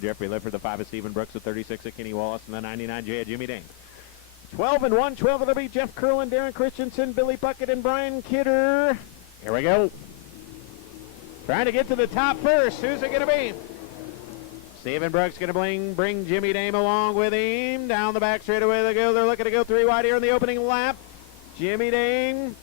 Jeffrey Lifford, the 5 of Stephen Brooks, the 36 of Kenny Wallace, and the 99 J of Jimmy Dane. 12 and 1, 12 of the beat, Jeff Curl and Darren Christensen, Billy Puckett and Brian Kidder. Here we go. Trying to get to the top first. Who's it going to be? Stephen Brooks going to bring Jimmy Dame along with him. Down the back straightaway they go. They're looking to go 3 wide here in the opening lap. Jimmy Dame,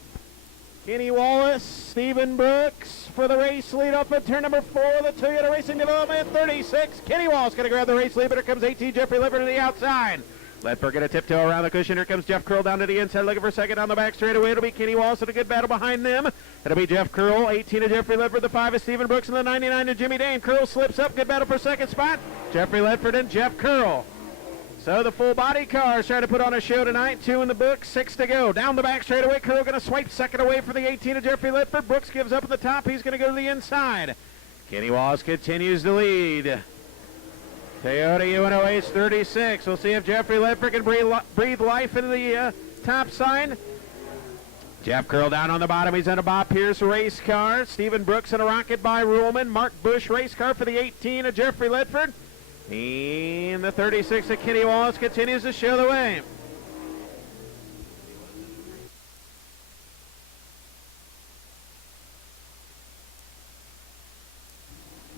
Kenny Wallace, Stephen Brooks for the race lead up at turn number 4. The Toyota Racing Development 36. Kenny Wallace going to grab the race lead, but here comes 18 Jeffrey Lifford to the outside. Ledford going to tiptoe around the cushion. Here comes Jeff Curl down to the inside, looking for second on the back straightaway. It'll be Kenny Wallace and a good battle behind them. It'll be Jeff Curl, 18 of Jeffrey Lifford, the 5 of Stephen Brooks, and the 99 of Jimmy Dane. Curl slips up, good battle for second spot. Jeffrey Lifford and Jeff Curl. So the full body cars trying to put on a show tonight. 2 in the book, 6 to go. Down the back straightaway, Curl going to swipe second away for the 18 of Jeffrey Lifford. Brooks gives up at the top. He's going to go to the inside. Kenny Wallace continues to lead. Toyota UNOH 36. We'll see if Jeffrey Lifford can breathe life into the top side. Jeff Curl down on the bottom. He's in a Bob Pierce race car. Stephen Brooks in a Rocket by Ruhlman. Mark Bush race car for the 18 of Jeffrey Lifford. And the 36 of Kenny Wallace continues to show the way.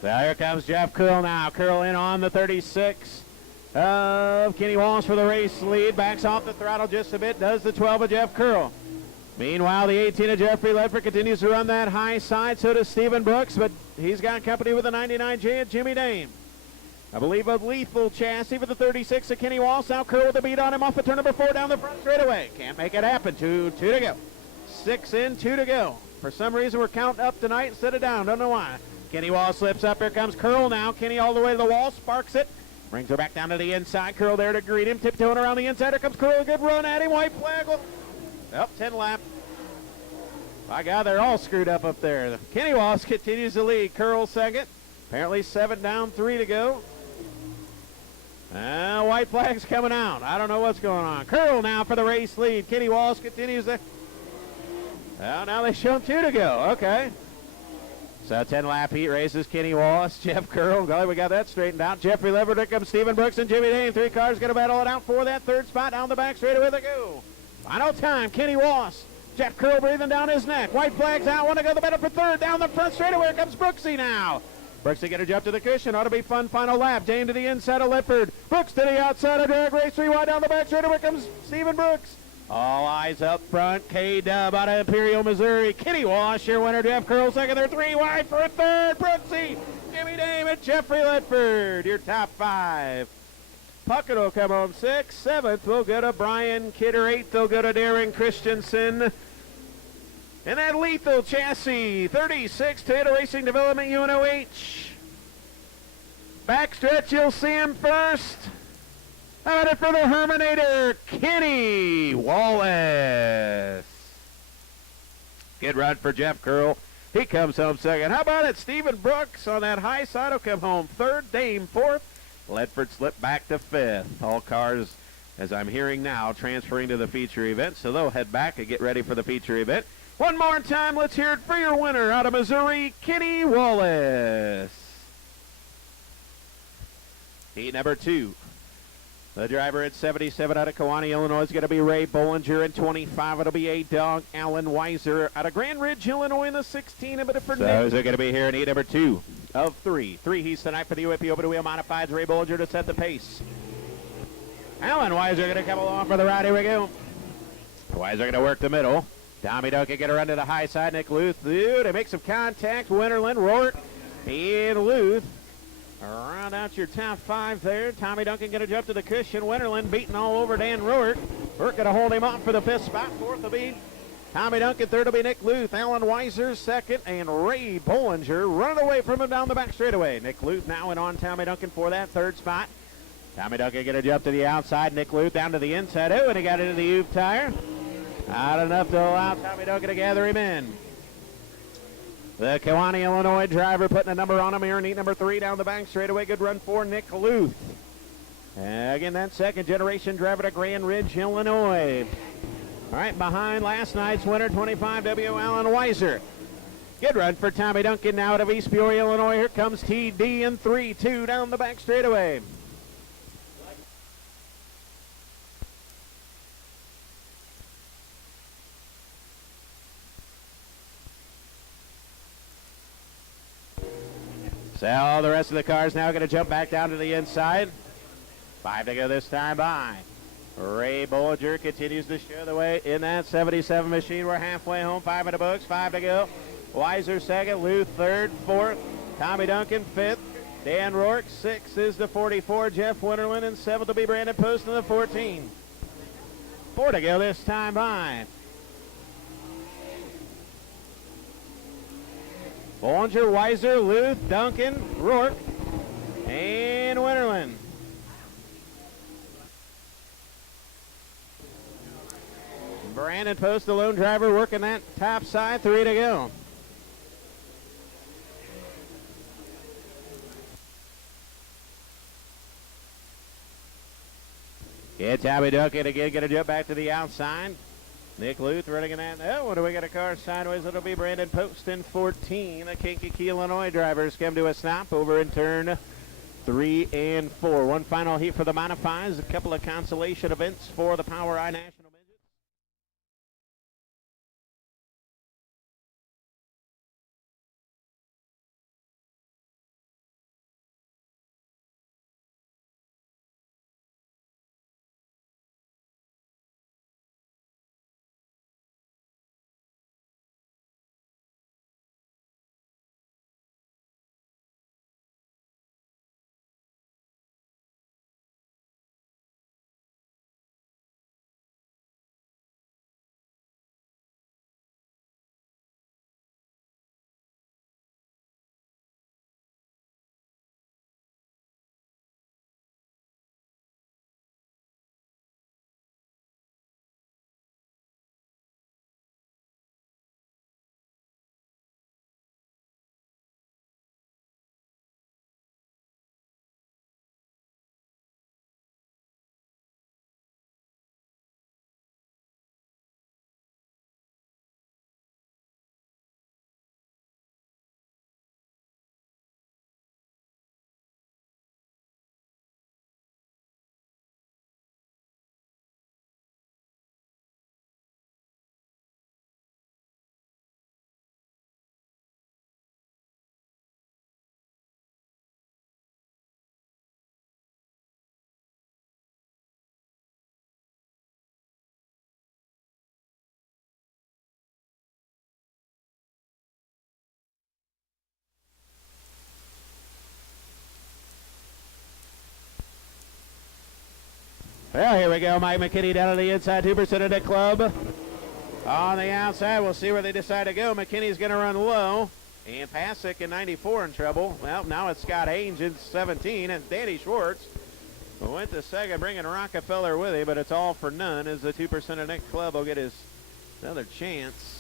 So here comes Jeff Curl now. Curl in on the 36 of Kenny Wallace for the race lead. Backs off the throttle just a bit. Does the 12 of Jeff Curl. Meanwhile, the 18 of Jeffrey Lifford continues to run that high side. So does Stephen Brooks, but he's got company with the 99J of Jimmy Dame. I believe a lethal chassis for the 36 of Kenny Wallace. Now Curl with the beat on him off of turn number 4 down the front straightaway. Can't make it happen. Two to go. 6 in, 2 to go. For some reason, we're counting up tonight instead of down. Don't know why. Kenny Wallace slips up. Here comes Curl now. Kenny all the way to the wall. Sparks it. Brings her back down to the inside. Curl there to greet him. Tiptoeing around the inside. Here comes Curl. A good run at him. White flag. Up 10 lap. My God, they're all screwed up there. Kenny Wallace continues to lead. Curl second. Apparently 7 down, 3 to go. White flag's coming out. I don't know what's going on. Curl now for the race lead. Kenny Wallace continues to... Well, now they show him 2 to go. Okay. So 10 lap heat races. Kenny Wallace, Jeff Curl. Glad we got that straightened out. Jeffrey Lifford. Here comes Stephen Brooks and Jimmy Dane. 3 cars going to battle it out for that 3rd spot. Down the back straightaway they go. Final time. Kenny Wallace. Jeff Curl breathing down his neck. White flag's out. Want to go the battle for 3rd. Down the front straightaway. Here comes Brooksy now. Brooksy going to jump to the cushion. Ought to be fun final lap. Dane to the inside of Lifford. Brooks to the outside of drag race. 3 wide down the back straightaway. Here comes Stephen Brooks. All eyes up front. K-Dub out of Imperial, Missouri. Kenny Wallace, your winner. Jeff Curl second. They're 3 wide for a 3rd. Brooksy, Jimmy Dame, and Jeffrey Lifford. Your top 5. Puckett will come home 6th. 7th will go to Brian Kidder. 8th will go to Darren Christensen. And that lethal chassis, 36, Toyota Racing Development UNOH. Backstretch, you'll see him first. How about it for the Herminator, Kenny Wallace. Good run for Jeff Curl. He comes home second. How about it, Stephen Brooks on that high side will come home 3rd, Dame 4th. Ledford slipped back to 5th. All cars, as I'm hearing now, transferring to the feature event, so they'll head back and get ready for the feature event. One more time, let's hear it for your winner out of Missouri, Kenny Wallace. Heat number 2. The driver at 77 out of Kewanee, Illinois is going to be Ray Bollinger. At 25, it'll be A-Dog Alan Weiser. Out of Grand Ridge, Illinois in the 16, a bit of different. So is it going to be here in heat number 2 of 3. 3 heats tonight for the UAP Open Wheel Modifieds. Ray Bollinger to set the pace. Alan Weiser going to come along for the ride. Here we go. Weiser going to work the middle. Tommy Duncan get a run to the high side. Nick Luth. They make some contact. Winterland, Rourke, and Luth. Round out your top 5 there. Tommy Duncan going to jump to the cushion. Winterland beating all over Dan Rourke. Rourke going to hold him off for the 5th spot. 4th will be Tommy Duncan. 3rd will be Nick Luth. Alan Weiser 2nd. And Ray Bollinger running away from him down the back straightaway. Nick Luth now and on Tommy Duncan for that 3rd spot. Tommy Duncan going to jump to the outside. Nick Luth down to the inside. Oh, and he got into the Uve tire. Not enough to allow Tommy Duncan to gather him in. The Kewanee, Illinois driver putting a number on him here in heat number 3 down the bank straightaway. Good run for Nick Luth. Again, that 2nd generation driver to Grand Ridge, Illinois. All right, behind last night's winner, 25W Alan Weiser. Good run for Tommy Duncan now out of East Peoria, Illinois. Here comes TD in 3-2 down the back straightaway. So the rest of the cars now going to jump back down to the inside. 5 to go this time by. Ray Bollinger continues to show the way in that 77 machine. We're halfway home. 5 in the books. 5 to go. Weiser second. Lou third. Fourth. Tommy Duncan fifth. Dan Rourke. 6 is the 44. Jeff Winterland. And 7th will be Brandon Post in the 14. 4 to go this time by. Bollinger, Weiser, Luth, Duncan, Rourke, and Winterland. Brandon Post, the lone driver, working that top side. 3 to go. Yeah, Tommy Duncan again going to jump back to the outside. Nick Luth running in that. Oh, what do we got a car sideways? It'll be Brandon Post in 14. The Kankakee, Illinois drivers come to a stop over in turn 3 and 4. One final heat for the modifies. A couple of consolation events for the Power I National Midgets. Well, here we go. Mike McKinney down on the inside, 2% of the club. On the outside, we'll see where they decide to go. McKinney's going to run low. And Pasick in 94 in trouble. Well, now it's Scott Haynes in 17. And Danny Schwartz went to second, bringing Rockefeller with him. But it's all for none as the 2% of Nick Club will get his another chance.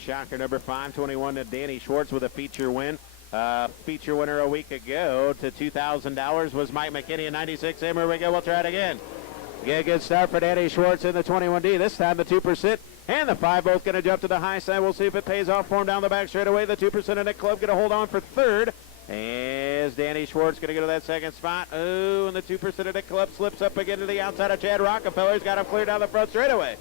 Shocker number 521 to Danny Schwartz with a feature win. Feature winner a week ago to $2,000 was Mike McKinney in 96. And here we go. We'll try it again. Get a good start for Danny Schwartz in the 21D. This time the 2% and the 5 both going to jump to the high side. We'll see if it pays off for him down the back straight away. The 2% of Nick Club going to hold on for third. As Danny Schwartz going to go to that second spot. Oh, and the 2% of Nick Club slips up again to the outside of Chad Rockefeller. He's got him clear down the front straightaway.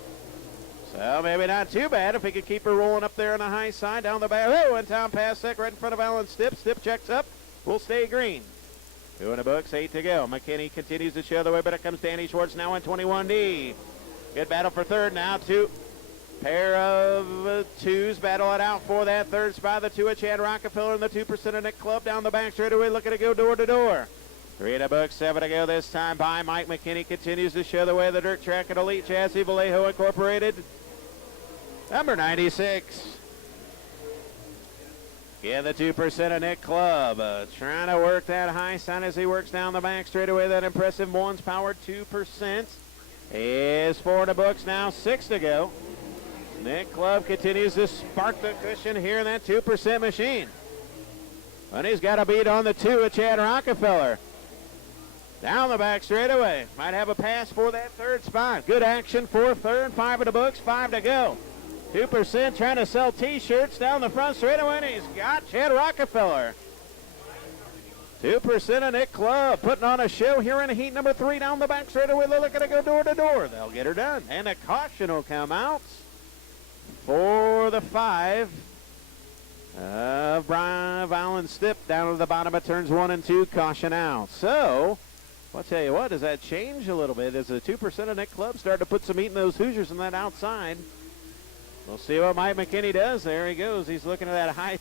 So maybe not too bad if he could keep her rolling up there on the high side, down the back. Oh, and Tom Pasick right in front of Alan Stipp. Stipp checks up. We'll stay green. 2 in the books, 8 to go. McKinney continues to show the way, but it comes Danny Schwartz now in 21D. Good battle for third now. 2 pair of twos battle it out for that third spot. The 2 of Chad Rockefeller and the 2% of Nick Club down the back straightaway, looking to go door to door. 3 in the books, 7 to go this time by. Mike McKinney continues to show the way. The dirt track and elite chassis, Vallejo Incorporated. Number 96. Yeah, the 2% of Nick Club trying to work that high side as he works down the back straightaway. That impressive one's powered 2% is 4 in the books now, 6 to go. Nick Club continues to spark the cushion here in that 2% machine. And he's got a beat on the 2 of Chad Rockefeller. Down the back straightaway. Might have a pass for that third spot. Good action for third. 5 in the books, 5 to go. 2% trying to sell T-shirts down the front straightaway, and he's got Chad Rockefeller. 2% of Nick Club putting on a show here in heat number 3 down the back straightaway. They're looking to go door to door. They'll get her done. And a caution will come out for the 5 of Brian Valen Stipp down to the bottom of turns 1 and 2. Caution out. So, I'll tell you what, does that change a little bit? As the 2% of Nick Club start to put some meat in those Hoosiers on that outside. We'll see what Mike McKinney does. There he goes. He's looking at that high.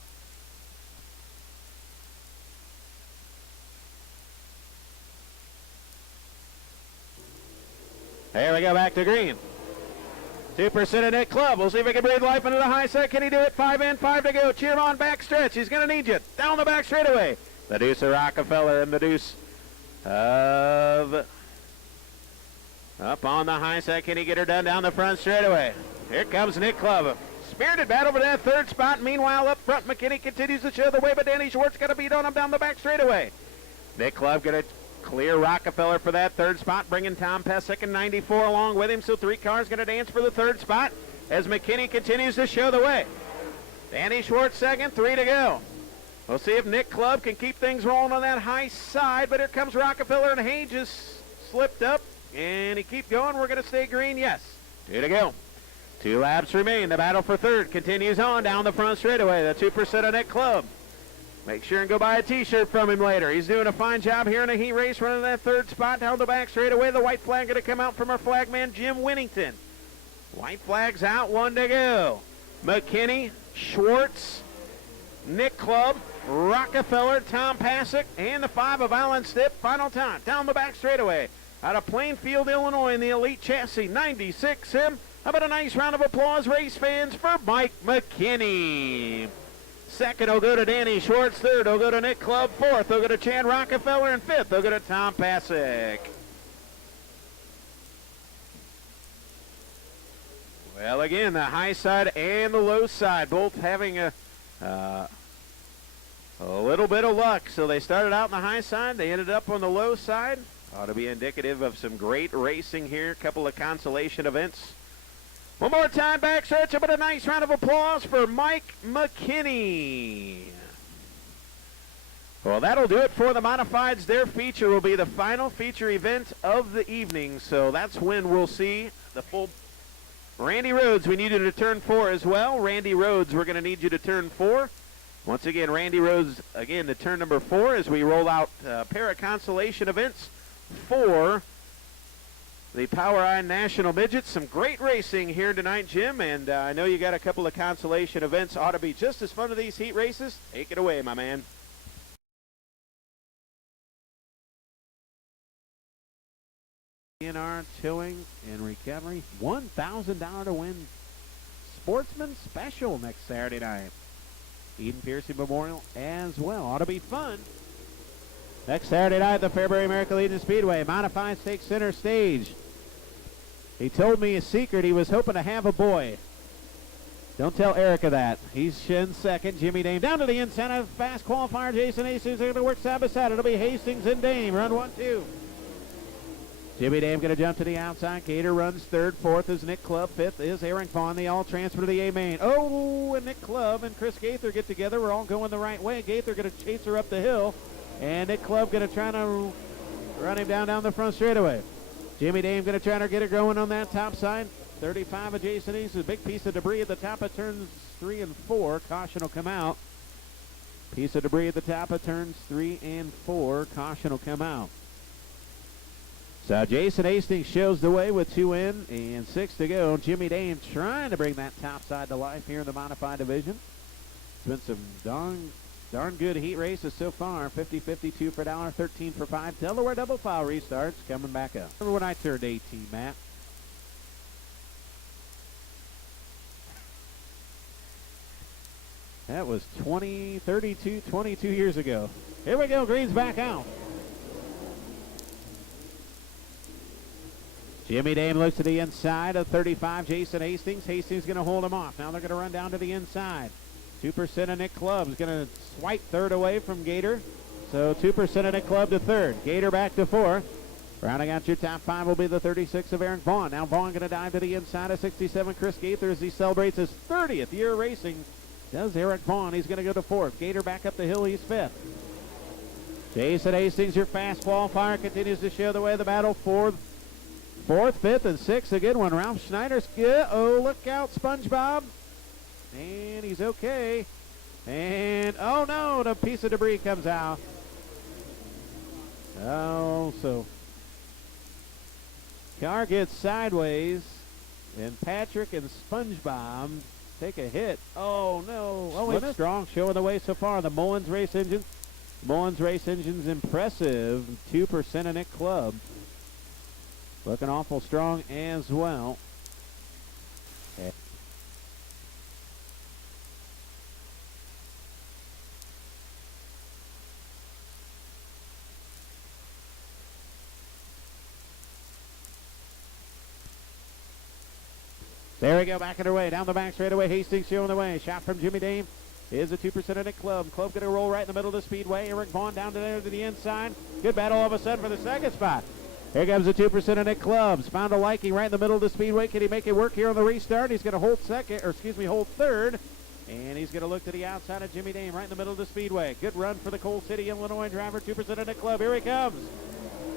There we go, back to green. 2% of Nick Club. We'll see if he can breathe life into the high set. Can he do it? 5 in, 5 to go. Cheer on back stretch. He's going to need you. Down the back straightaway. The deuce of Rockefeller and the deuce of up on the high set. Can he get her done down the front straightaway? Here comes Nick Club. Spirited battle for that third spot. Meanwhile, up front, McKinney continues to show the way, but Danny Schwartz got to beat on him down the back straightaway. Nick Club going to clear Rockefeller for that third spot, bringing Tom Pesic and 94 along with him. So 3 cars going to dance for the third spot as McKinney continues to show the way. Danny Schwartz second, 3 to go. We'll see if Nick Club can keep things rolling on that high side, but here comes Rockefeller, and Hayes just slipped up, and he keep going. We're going to stay green, yes. 2 to go. 2 laps remain. The battle for third continues on down the front straightaway. The 2% of Nick Club. Make sure and go buy a T-shirt from him later. He's doing a fine job here in a heat race, running that third spot down the back straightaway. The white flag going to come out from our flagman, Jim Winnington. White flag's out, 1 to go. McKinney, Schwartz, Nick Club, Rockefeller, Tom Pesic, and the 5 of Alan Stipp. Final time down the back straightaway out of Plainfield, Illinois in the Elite Chassis 96M. How about a nice round of applause, race fans, for Mike McKinney. Second will go to Danny Schwartz. Third will go to Nick Club. Fourth will go to Chad Rockefeller. And fifth will go to Tom Pesic. Well, again, the high side and the low side both having a little bit of luck. So they started out on the high side. They ended up on the low side. Ought to be indicative of some great racing here. A couple of consolation events. One more time, backstretch, but a nice round of applause for Mike McKinney. Well, that'll do it for the Modifieds. Their feature will be the final feature event of the evening, so that's when we'll see the full. Randy Rhodes, we need you to turn 4 as well. Randy Rhodes, we're going to need you to turn 4. Once again, Randy Rhodes, again, to turn number 4 as we roll out a pair of consolation events for the Power Eye National Midgets. Some great racing here tonight, Jim, and I know you got a couple of consolation events. Ought to be just as fun as these heat races. Take it away, my man. DNR Towing and Recovery, $1,000 to win Sportsman Special next Saturday night. Eden Piercy Memorial as well. Ought to be fun. Next Saturday night, the Fairbury American Legion Speedway. Modified Stakes center stage. He told me a secret. He was hoping to have a boy. Don't tell Erica that. He's in second. Jimmy Dame down to the inside of fast qualifier. Jason Hastings are going to work side by side. It'll be Hastings and Dame. Run 1-2. Jimmy Dame going to jump to the outside. Gator runs third. Fourth is Nick Club. Fifth is Aaron Vaughn. They all transfer to the A main. Oh, and Nick Club and Chris Gaither get together. We're all going the right way. Gaither going to chase her up the hill. And Nick Club going to try to run him down the front straightaway. Jimmy Dame going to try to get her going on that top side. 35 of Jason East. A big piece of debris at the top of turns 3 and 4. Caution will come out. Piece of debris at the top of turns 3 and 4. Caution will come out. So Jason Hastings shows the way with 2 in and 6 to go. Jimmy Dame trying to bring that top side to life here in the modified division. It's been some darn good heat races so far. 50-50, 2 for $1, 13 for $5. Delaware double file restarts coming back up. Remember when I turned 18, Matt? That was 22 years ago. Here we go, green's back out. Jimmy Dame looks to the inside of 35, Jason Hastings. Hastings going to hold him off. Now they're going to run down to the inside. 2% of Nick Club is going to swipe third away from Gator. So 2% in a club to third. Gator back to fourth. Rounding out your top five will be the 36 of Aaron Vaughn. Now Vaughn going to dive to the inside of 67. Chris Gaither as he celebrates his 30th year racing. Does Eric Vaughn. He's going to go to fourth. Gator back up the hill. He's fifth. Jason Hastings, your fast qualifier, continues to show the way. The battle for fourth, fifth, and sixth. A good one. Ralph Schneider's good. Oh, look out, SpongeBob. And he's okay. And, oh no, the piece of debris comes out. Oh, so car gets sideways, and Patrick and SpongeBob take a hit. Oh no! Oh, he missed. Strong showing the way so far. The Mullins race engine. Mullins race engine's impressive. 2% in it club. Looking awful strong as well. There we go, back underway, down the back straightaway. Hastings showing the way. Shot from Jimmy Dame is a 2% in it club. Club going to roll right in the middle of the speedway. Eric Vaughn down to there to the inside. Good battle all of a sudden for the second spot. Here comes the 2% in it clubs. Found a liking right in the middle of the speedway. Can he make it work here on the restart? He's going to hold hold third. And he's going to look to the outside of Jimmy Dame right in the middle of the speedway. Good run for the Coal City, Illinois driver. 2% in it club. Here he comes.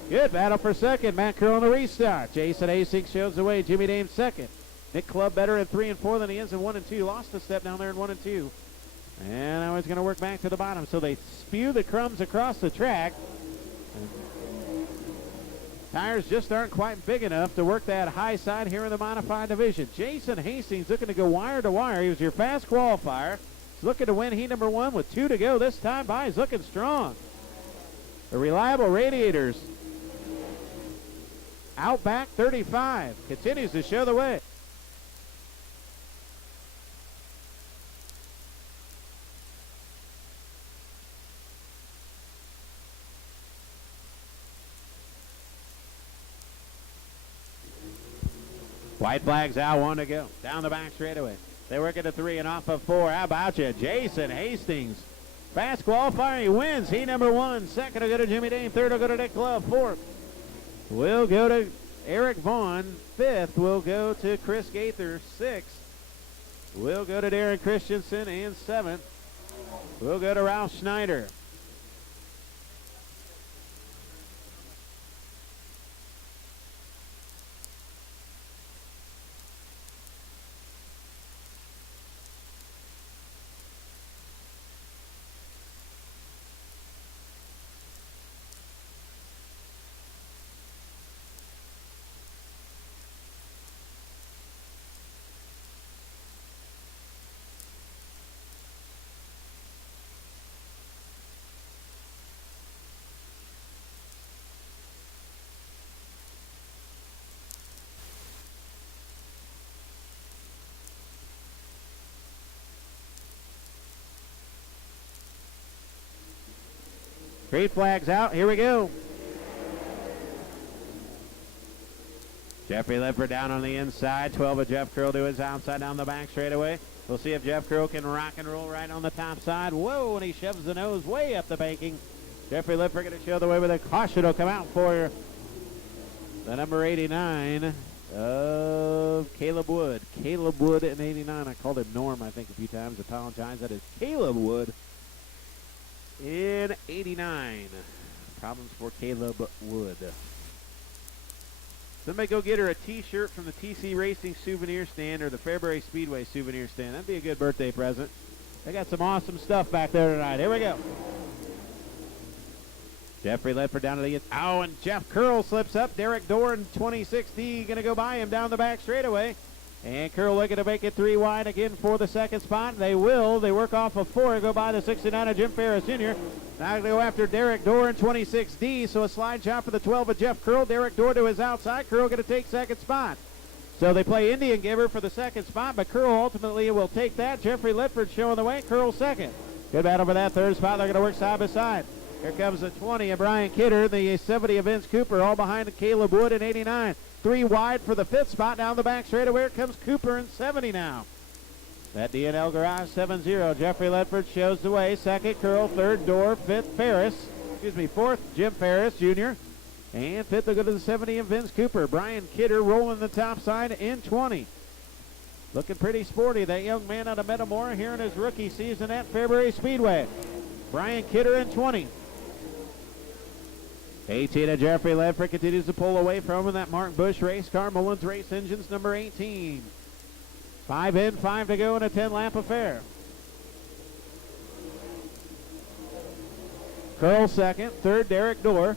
Good battle for second. Matt Curl on the restart. Jason Hastings shows the way. Jimmy Dame second. Nick Club better in 3 and 4 than he is in 1 and 2. Lost a step down there in 1 and 2. And now he's going to work back to the bottom. So they spew the crumbs across the track. Tires just aren't quite big enough to work that high side here in the modified division. Jason Hastings looking to go wire to wire. He was your fast qualifier. He's looking to win heat number 1 with 2 to go this time by. He's looking strong. The Reliable Radiators. Outback 35 continues to show the way. White flag's out, 1 to go. Down the back straightaway. They work into 3 and off of 4. How about you? Jason Hastings. Fast qualifier, he wins. Heat number 1. Second will go to Jimmy Dame. Third will go to Nick Love. Fourth will go to Eric Vaughn. Fifth will go to Chris Gaither. Sixth will go to Darren Christensen. And seventh will go to Ralph Schneider. Green flag's out. Here we go. Jeffrey Lippert down on the inside. 12 of Jeff Curl to his outside down the back straightaway. We'll see if Jeff Curl can rock and roll right on the top side. Whoa, and he shoves the nose way up the banking. Jeffrey Lippert going to show the way with a caution. Will come out for the number 89 of Caleb Wood. Caleb Wood in 89. I called him Norm, I think, a few times. Apologize. That is Caleb Wood in 89. Problems for Caleb Wood. Somebody go get her a t-shirt from the TC Racing souvenir stand or the Fairbury Speedway souvenir stand. That'd be a good birthday present. They got some awesome stuff back there tonight. Here we go. Jeffrey Lippert down to the oh, and Jeff Curl slips up. Derek Dorn, 26D, going to go by him down the back straightaway. And Curl looking to make it 3 wide again for the second spot. They will. They work off of 4 and go by the 69 of Jim Ferris Jr. Now they go after Derek Dorn, 26D. So a slide shot for the 12 of Jeff Curl. Derek Dorn to his outside. Curl going to take second spot. So they play Indian Giver for the second spot, but Curl ultimately will take that. Jeffrey Lippert showing the way. Curl second. Good battle for that third spot. They're going to work side by side. Here comes the 20 of Brian Kidder, the 70 of Vince Cooper, all behind Caleb Wood in 89. 3 wide for the 5th spot down the back straightaway. Here comes Cooper in 70 now. That DNL Garage 7-0. Jeffrey Ledford shows the way. Second, Curl. Third, Dorr. Fifth, Ferris. Fourth, Jim Ferris Jr. And fifth, they'll go to the 70 and Vince Cooper. Brian Kidder rolling the top side in 20. Looking pretty sporty, that young man out of Metamora here in his rookie season at Fairbury Speedway. Brian Kidder in 20. 18 of Jeffrey Ledford continues to pull away from him. That Mark Bush race car, Mullins Race Engines, number 18. 5 in, 5 to go in a 10-lap affair. Curl second, third, Derek Dorr.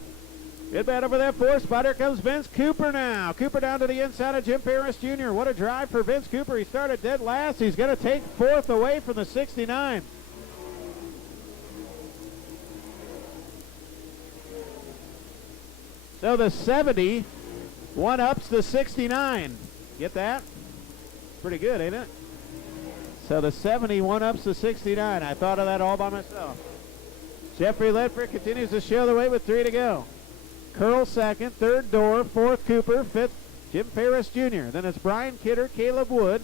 Good bat over that fourth spot. Here comes Vince Cooper now. Cooper down to the inside of Jim Ferris Jr. What a drive for Vince Cooper. He started dead last. He's going to take fourth away from the 69. So the 70 one-ups the 69. Get that? Pretty good, ain't it? So the 70 one-ups the 69. I thought of that all by myself. Jeffrey Ledford continues to show the way with 3 to go. Curl second, third Dorr, fourth Cooper, fifth Jim Ferris Jr. Then it's Brian Kidder, Caleb Wood,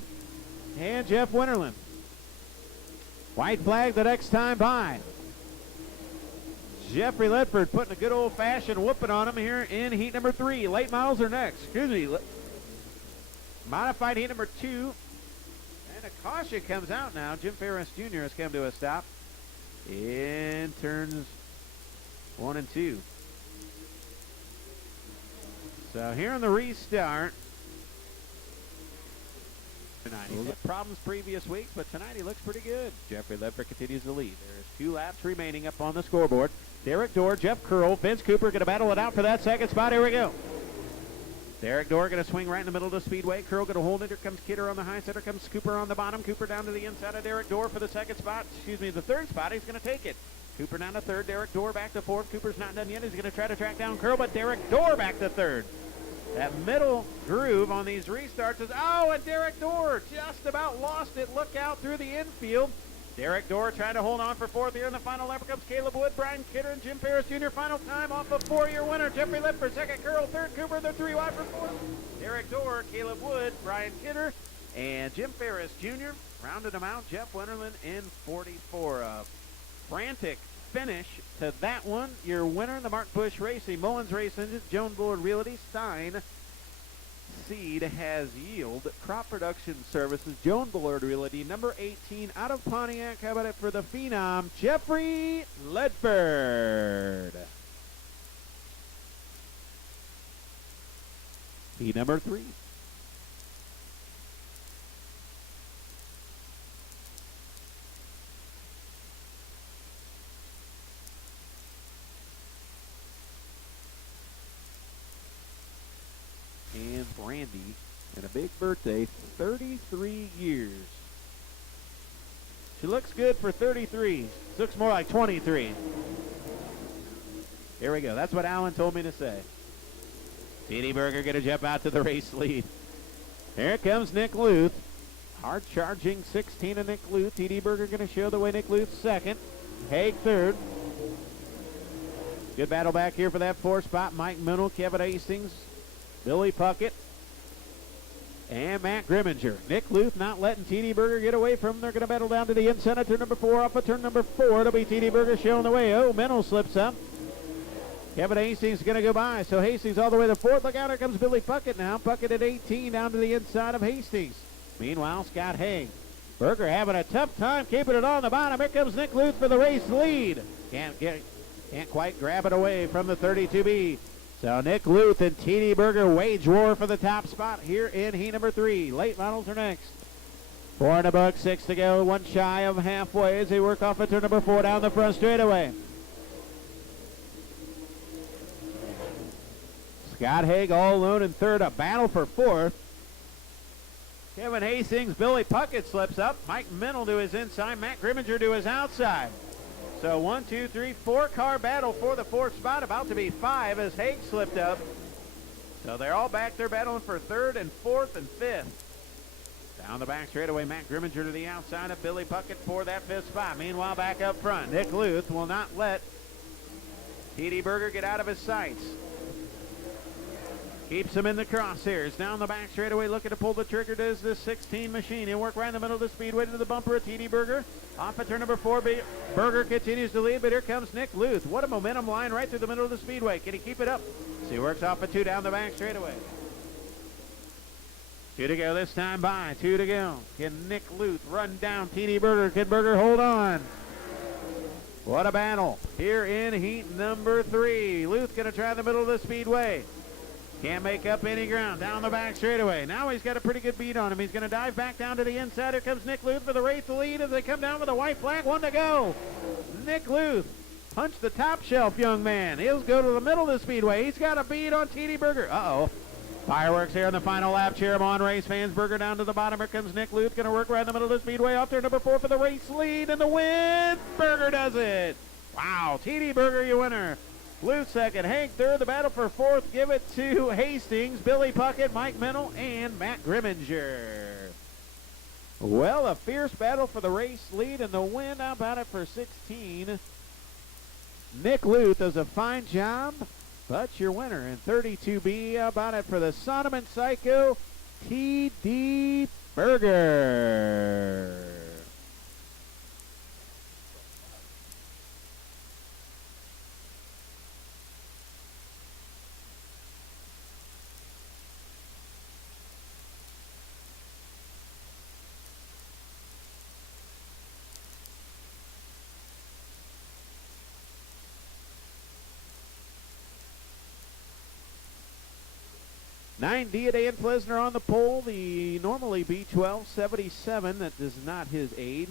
and Jeff Winterland. White flag the next time by. Jeffrey Ledford putting a good old-fashioned whooping on him here in heat number 3. Late models are next. Excuse me. Modified heat number 2. And a caution comes out now. Jim Ferris Jr. has come to a stop in turns 1 and 2. So here in the restart, tonight he had problems previous weeks, but tonight he looks pretty good. Jeffrey Ledford continues to lead. There's 2 laps remaining up on the scoreboard. Derek Dorr, Jeff Curl, Vince Cooper going to battle it out for that second spot. Here we go. Derek Dorr going to swing right in the middle of the speedway. Curl going to hold it. Here comes Kidder on the high side. Here comes Cooper on the bottom. Cooper down to the inside of Derek Dorr for the second spot. Excuse me, the third spot. He's going to take it. Cooper down to third. Derek Dorr back to fourth. Cooper's not done yet. He's going to try to track down Curl, but Derek Dorr back to third. That middle groove on these restarts is, oh, and Derek Dorr just about lost it. Look out through the infield. Derek Dorr trying to hold on for fourth here in the final lap. Here comes Caleb Wood, Brian Kidder, and Jim Ferris Jr. Final time off a 4-year winner. Jeffrey Ledford second, Curl third, Cooper the 3 wide for fourth. Derek Dorr, Caleb Wood, Brian Kidder, and Jim Ferris Jr. rounded them out. Jeff Winterland in 44. A frantic finish to that one. Your winner, the Mark Bush Racing, Mullins Race Engines, Joan Bullard Realty, Stein Seed has yield. Crop Production Services, Joan Bullard Realty, number 18 out of Pontiac. How about it for the Phenom, Jeffrey Ledford. Heat number 3. And Brandy, and a big birthday, 33 years. She looks good for 33. She looks more like 23. Here we go. That's what Alan told me to say. T.D. Berger going to jump out to the race lead. Here comes Nick Luth. Hard charging 16 of Nick Luth. T.D. Berger going to show the way. Nick Luth second. Haig third. Good battle back here for that 4th spot. Mike Mennel, Kevin Hastings, Billy Puckett, and Matt Grimminger. Nick Luth not letting T.D. Berger get away from him. They're going to battle down to the inside of turn number 4. Off of turn number 4, it'll be T.D. Berger showing the way. Oh, Mennel slips up. Kevin Hastings is going to go by. So Hastings all the way to 4th. Look out, here comes Billy Puckett now. Puckett at 18 down to the inside of Hastings. Meanwhile, Scott Haig. Berger having a tough time keeping it on the bottom. Here comes Nick Luth for the race lead. Can't quite grab it away from the 32B. So Nick Luth and T.D. Berger wage war for the top spot here in heat number 3. Late models are next. 4 in the book, 6 to go. 1 shy of halfway as they work off of turn number 4 down the front straightaway. Scott Haig all alone in 3rd. A battle for 4th. Kevin Hastings, Billy Puckett slips up. Mike Mennel to his inside. Matt Grimminger to his outside. So 1, 2, 3, 4-car battle for the 4th spot. About to be 5 as Haig slipped up. So they're all back there battling for 3rd and 4th and 5th. Down the back straightaway, Matt Grimminger to the outside of Billy Puckett for that 5th spot. Meanwhile, back up front, Nick Luth will not let T.D. Berger get out of his sights. Keeps him in the crosshairs. Down the back straightaway, looking to pull the trigger. Does this 16 machine. He'll work right in the middle of the speedway to the bumper of TD Berger. Off at turn number 4, Berger continues to lead, but here comes Nick Luth. What a momentum line right through the middle of the speedway. Can he keep it up? So he works off at 2 down the back straightaway. 2 to go this time by. 2 to go. Can Nick Luth run down TD Berger? Can Berger hold on? What a battle here in heat number 3. Luth going to try the middle of the speedway. Can't make up any ground. Down the back straightaway. Now he's got a pretty good beat on him. He's going to dive back down to the inside. Here comes Nick Luth for the race lead as they come down with a white flag. 1 to go. Nick Luth, punch the top shelf, young man. He'll go to the middle of the speedway. He's got a beat on TD Berger. Uh-oh. Fireworks here in the final lap. Cheer him on, race fans. Berger down to the bottom. Here comes Nick Luth. Going to work right in the middle of the speedway. Off turn number 4 for the race lead and the win. Berger does it. Wow. TD Berger, your winner. Luth second, Hank third, the battle for 4th, give it to Hastings, Billy Puckett, Mike Mennel, and Matt Grimminger. Well, a fierce battle for the race lead and the win. How about it for 16? Nick Luth does a fine job, but your winner in 32B. How about it for the Sonoman Psycho, TD Berger. Nine D Dan Plesner on the pole, the normally B1277, that is not his age.